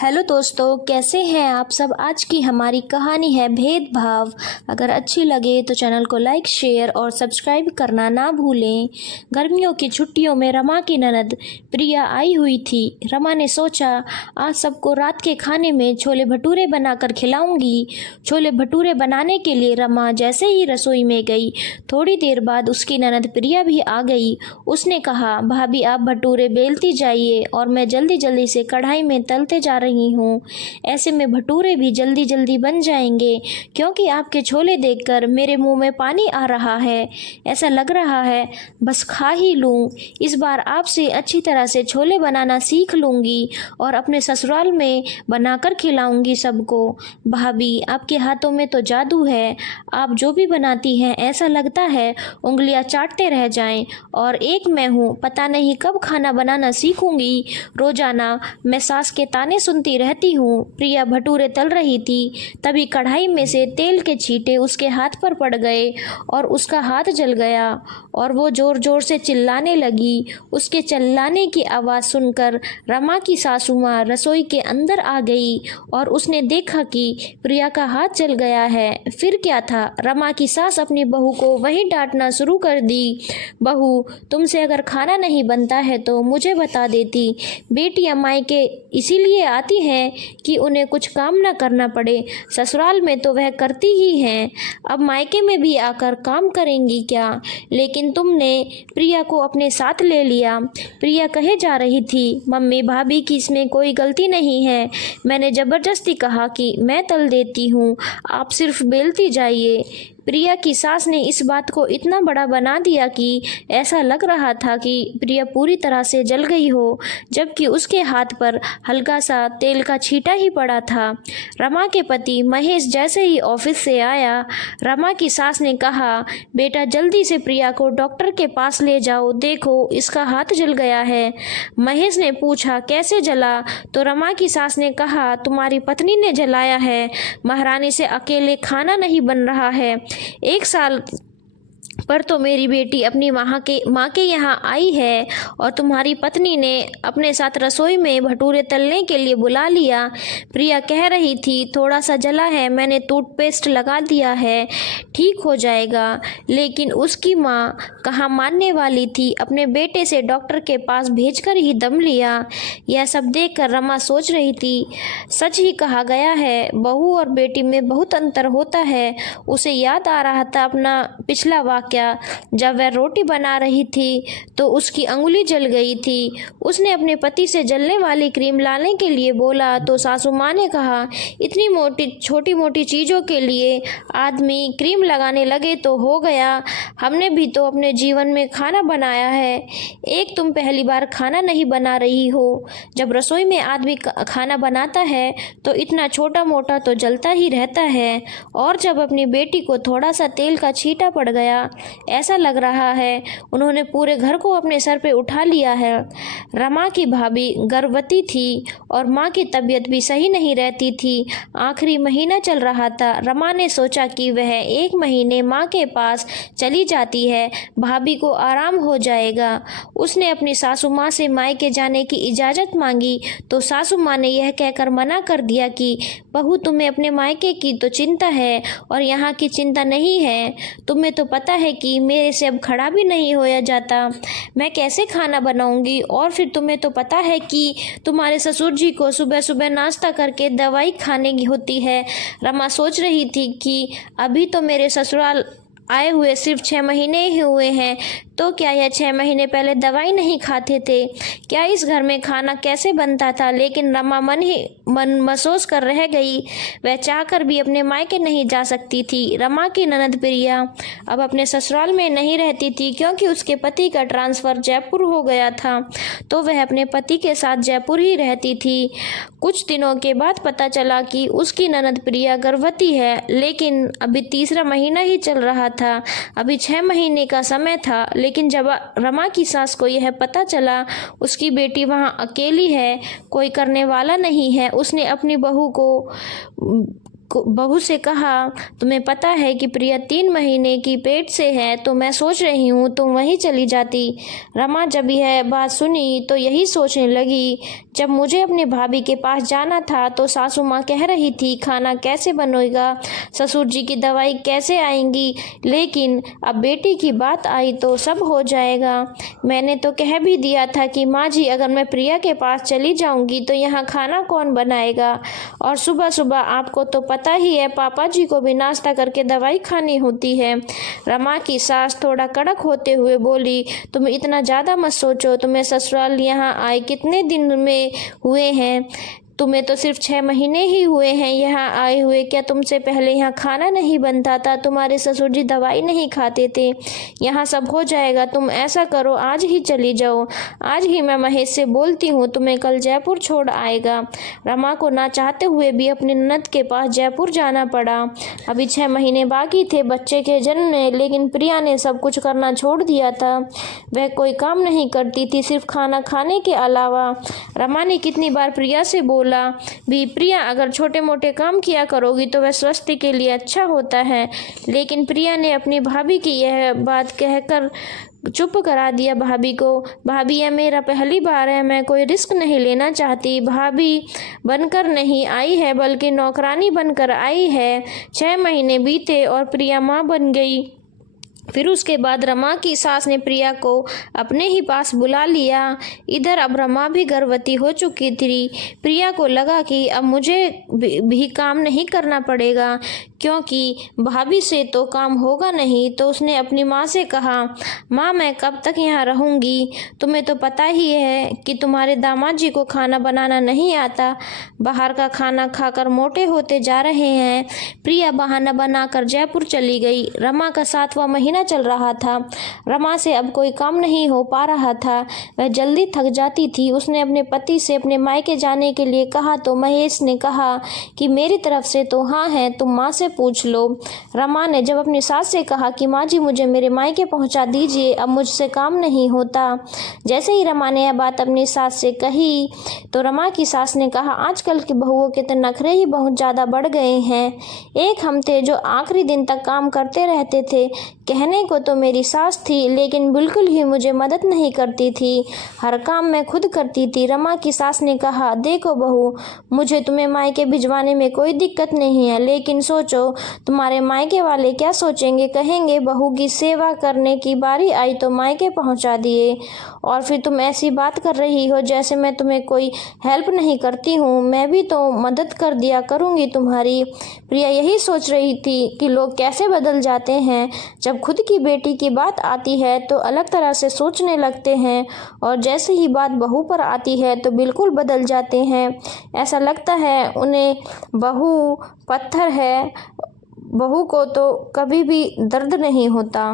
Hello दोस्तों, कैसे हैं आप सब। आज की हमारी कहानी है भेदभाव। अगर अच्छी लगे तो चैनल को लाइक, शेयर और सब्सक्राइब करना ना भूलें। गर्मियों की छुट्टियों में रमा की ननद प्रिया आई हुई थी। रमा ने सोचा आज सबको रात के खाने में छोले भटूरे बनाकर खिलाऊंगी। छोले भटूरे बनाने के लिए रमा जैसे ही रसोई में गई, थोड़ी देर बाद उसकी ननद प्रिया भी आ गई। उसने कहा, भाभी आप भटूरे बेलती जाइए और मैं जल्दी जल्दी से कढ़ाई में तलते जा रही हूँ। ऐसे में भटूरे भी जल्दी जल्दी बन जाएंगे, क्योंकि आपके छोले देखकर मेरे मुंह में पानी आ रहा है। ऐसा लग रहा है बस खा ही लूँ। इस बार आपसे अच्छी तरह से छोले बनाना सीख लूँगी और अपने ससुराल में बनाकर खिलाऊंगी सबको। भाभी आपके हाथों में तो जादू है। आप जो भी बनाती हैं ऐसा लगता है उंगलियां चाटते रह जाएं। और एक मैं हूँ, पता नहीं कब खाना बनाना सीखूंगी। रोजाना मैं सास के ताने सुनती रहती हूँ। प्रिया भटूरे तल रही थी, तभी कढ़ाई में से तेल के छींटे उसके हाथ पर पड़ गए और उसका हाथ जल गया और वो जोर जोर से चिल्लाने लगी। उसके चिल्लाने की आवाज़ सुनकर रमा की सासू माँ रसोई के अंदर आ गई और उसने देखा कि प्रिया का हाथ जल गया है। फिर क्या था, रमा की सास अपनी बहू को वही डांटना शुरू कर दी। बहू, तुमसे अगर खाना नहीं बनता है तो मुझे बता देती। बेटियां मायके इसीलिए आती हैं कि उन्हें कुछ काम न करना पड़े। ससुराल में तो वह करती ही हैं, अब मायके में भी आकर काम करेंगी क्या। लेकिन तुमने प्रिया को अपने साथ ले लिया। प्रिया कहे जा रही थी, मम्मी भाभी की इसमें कोई गलती नहीं है। मैंने ज़बरदस्ती कहा कि मैं तल देती हूँ, आप सिर्फ बेलती जाइए। प्रिया की सास ने इस बात को इतना बड़ा बना दिया कि ऐसा लग रहा था कि प्रिया पूरी तरह से जल गई हो, जबकि उसके हाथ पर हल्का सा तेल का छींटा ही पड़ा था। रमा के पति महेश जैसे ही ऑफिस से आया, रमा की सास ने कहा, बेटा जल्दी से प्रिया को डॉक्टर के पास ले जाओ, देखो इसका हाथ जल गया है। महेश ने पूछा, कैसे जला। तो रमा की सास ने कहा, तुम्हारी पत्नी ने जलाया है। महारानी से अकेले खाना नहीं बन रहा है। एक साल पर तो मेरी बेटी अपनी माँ के यहाँ आई है और तुम्हारी पत्नी ने अपने साथ रसोई में भटूरे तलने के लिए बुला लिया। प्रिया कह रही थी, थोड़ा सा जला है, मैंने टूथपेस्ट लगा दिया है, ठीक हो जाएगा। लेकिन उसकी माँ कहाँ मानने वाली थी, अपने बेटे से डॉक्टर के पास भेजकर ही दम लिया। यह सब देखकर रमा सोच रही थी, सच ही कहा गया है, बहू और बेटी में बहुत अंतर होता है। उसे याद आ रहा था अपना पिछला वाक़या, जब वह रोटी बना रही थी तो उसकी अंगुली जल गई थी। उसने अपने पति से जलने वाली क्रीम लाने के लिए बोला तो सासू माँ ने कहा, इतनी छोटी मोटी चीज़ों के लिए आदमी क्रीम लगाने लगे तो हो गया। हमने भी तो अपने जीवन में खाना बनाया है। एक तुम पहली बार खाना नहीं बना रही हो। जब रसोई में आदमी खाना बनाता है तो इतना छोटा मोटा तो जलता ही रहता है। और जब अपनी बेटी को थोड़ा सा तेल का छींटा पड़ गया, ऐसा लग रहा है उन्होंने पूरे घर को अपने सर पे उठा लिया है। रमा की भाभी गर्भवती थी और माँ की तबीयत भी सही नहीं रहती थी। आखिरी महीना चल रहा था। रमा ने सोचा कि वह 1 महीने माँ के पास चली जाती है, भाभी को आराम हो जाएगा। उसने अपनी सासू माँ से मायके जाने की इजाज़त मांगी तो सासू माँ ने यह कहकर मना कर दिया कि बहू, तुम्हें अपने मायके की तो चिंता है और यहाँ की चिंता नहीं है। तुम्हें तो पता है कि मेरे से अब खड़ा भी नहीं होया जाता, मैं कैसे खाना बनाऊंगी। और फिर तुम्हें तो पता है कि तुम्हारे ससुर जी को सुबह सुबह नाश्ता करके दवाई खाने की होती है। रमा सोच रही थी कि अभी तो मेरे ससुराल आए हुए सिर्फ 6 महीने ही हुए हैं, तो क्या यह 6 महीने पहले दवाई नहीं खाते थे। क्या इस घर में खाना कैसे बनता था। लेकिन रमा मन महसूस कर रह गई। वह चाहकर भी अपने मायके नहीं जा सकती थी। रमा की ननद प्रिया अब अपने ससुराल में नहीं रहती थी, क्योंकि उसके पति का ट्रांसफ़र जयपुर हो गया था, तो वह अपने पति के साथ जयपुर ही रहती थी। कुछ दिनों के बाद पता चला कि उसकी ननद प्रिया गर्भवती है, लेकिन अभी तीसरा महीना ही चल रहा था। अभी 6 महीने का समय था। लेकिन जब रमा की सास को यह पता चला उसकी बेटी वहाँ अकेली है, कोई करने वाला नहीं है, उसने अपनी बहू को बहू से कहा, तुम्हें पता है कि प्रिया 3 महीने की पेट से है, तो मैं सोच रही हूँ तुम वहीं चली जाती। रमा जब यह बात सुनी तो यही सोचने लगी, जब मुझे अपने भाभी के पास जाना था तो सासू माँ कह रही थी खाना कैसे बनेगा, ससुर जी की दवाई कैसे आएंगी, लेकिन अब बेटी की बात आई तो सब हो जाएगा। मैंने तो कह भी दिया था कि माँ जी अगर मैं प्रिया के पास चली जाऊंगी तो यहाँ खाना कौन बनाएगा, और सुबह सुबह आपको तो पता ही है पापा जी को भी नाश्ता करके दवाई खानी होती है। रमा की सास थोड़ा कड़क होते हुए बोली, तुम इतना ज़्यादा मत सोचो, तुम्हें ससुराल यहाँ आए कितने दिन में हुए हैं, तुम्हें तो सिर्फ 6 महीने ही हुए हैं यहाँ आए हुए। क्या तुमसे पहले यहाँ खाना नहीं बनता था, तुम्हारे ससुर जी दवाई नहीं खाते थे, यहाँ सब हो जाएगा। तुम ऐसा करो आज ही चली जाओ, आज ही मैं महेश से बोलती हूँ तुम्हें कल जयपुर छोड़ आएगा। रमा को ना चाहते हुए भी अपने ननद के पास जयपुर जाना पड़ा। अभी 6 महीने बाकी थे बच्चे के जन्म, लेकिन प्रिया ने सब कुछ करना छोड़ दिया था। वह कोई काम नहीं करती थी सिर्फ खाना खाने के अलावा। रमा ने कितनी बार प्रिया से बोला भी, प्रिया अगर छोटे मोटे काम किया करोगी तो वह स्वास्थ्य के लिए अच्छा होता है, लेकिन प्रिया ने अपनी भाभी की यह बात कहकर चुप करा दिया भाभी को। भाभी यह मेरा पहली बार है, मैं कोई रिस्क नहीं लेना चाहती। भाभी बनकर नहीं आई है बल्कि नौकरानी बनकर आई है। 6 महीने बीते और प्रिया माँ बन गई। फिर उसके बाद रमा की सास ने प्रिया को अपने ही पास बुला लिया। इधर अब रमा भी गर्भवती हो चुकी थी। प्रिया को लगा कि अब मुझे भी काम नहीं करना पड़ेगा, क्योंकि भाभी से तो काम होगा नहीं। तो उसने अपनी माँ से कहा, माँ मैं कब तक यहाँ रहूँगी, तुम्हें तो पता ही है कि तुम्हारे दामाद जी को खाना बनाना नहीं आता, बाहर का खाना खाकर मोटे होते जा रहे हैं। प्रिया बहाना बनाकर जयपुर चली गई। रमा का 7वां महीना चल रहा था। रमा से अब कोई काम नहीं हो पा रहा था, वह जल्दी थक जाती थी। उसने अपने पति से अपने मायके जाने के लिए कहा तो महेश ने कहा कि मेरी तरफ से तो हाँ है, तुम माँ से पूछ लो। रमा ने जब अपनी सास से कहा कि माँ जी मुझे मेरे मायके पहुँचा दीजिए, अब मुझसे काम नहीं होता। जैसे ही रमा ने यह बात अपनी सास से कही तो रमा की सास ने कहा, आजकल की बहुओं के तो नखरे ही बहुत ज़्यादा बढ़ गए हैं। एक हम थे जो आखिरी दिन तक काम करते रहते थे, कहने को तो मेरी सास थी लेकिन बिल्कुल ही मुझे मदद नहीं करती थी, हर काम मैं खुद करती थी। रमा की सास ने कहा, देखो बहू, मुझे तुम्हें मायके भिजवाने में कोई दिक्कत नहीं है, लेकिन सोचो तुम्हारे मायके वाले क्या सोचेंगे, कहेंगे बहू की सेवा करने की बारी आई तो मायके पहुंचा दिए, और फिर तुम ऐसी बात कर रही हो जैसे मैं तुम्हें कोई हेल्प नहीं करती हूँ, मैं भी तो मदद कर दिया करूँगी तुम्हारी। प्रिया यही सोच रही थी कि लोग कैसे बदल जाते हैं, जब खुद की बेटी की बात आती है तो अलग तरह से सोचने लगते हैं, और जैसे ही बात बहू पर आती है तो बिल्कुल बदल जाते हैं। ऐसा लगता है उन्हें बहू पत्थर है, बहू को तो कभी भी दर्द नहीं होता।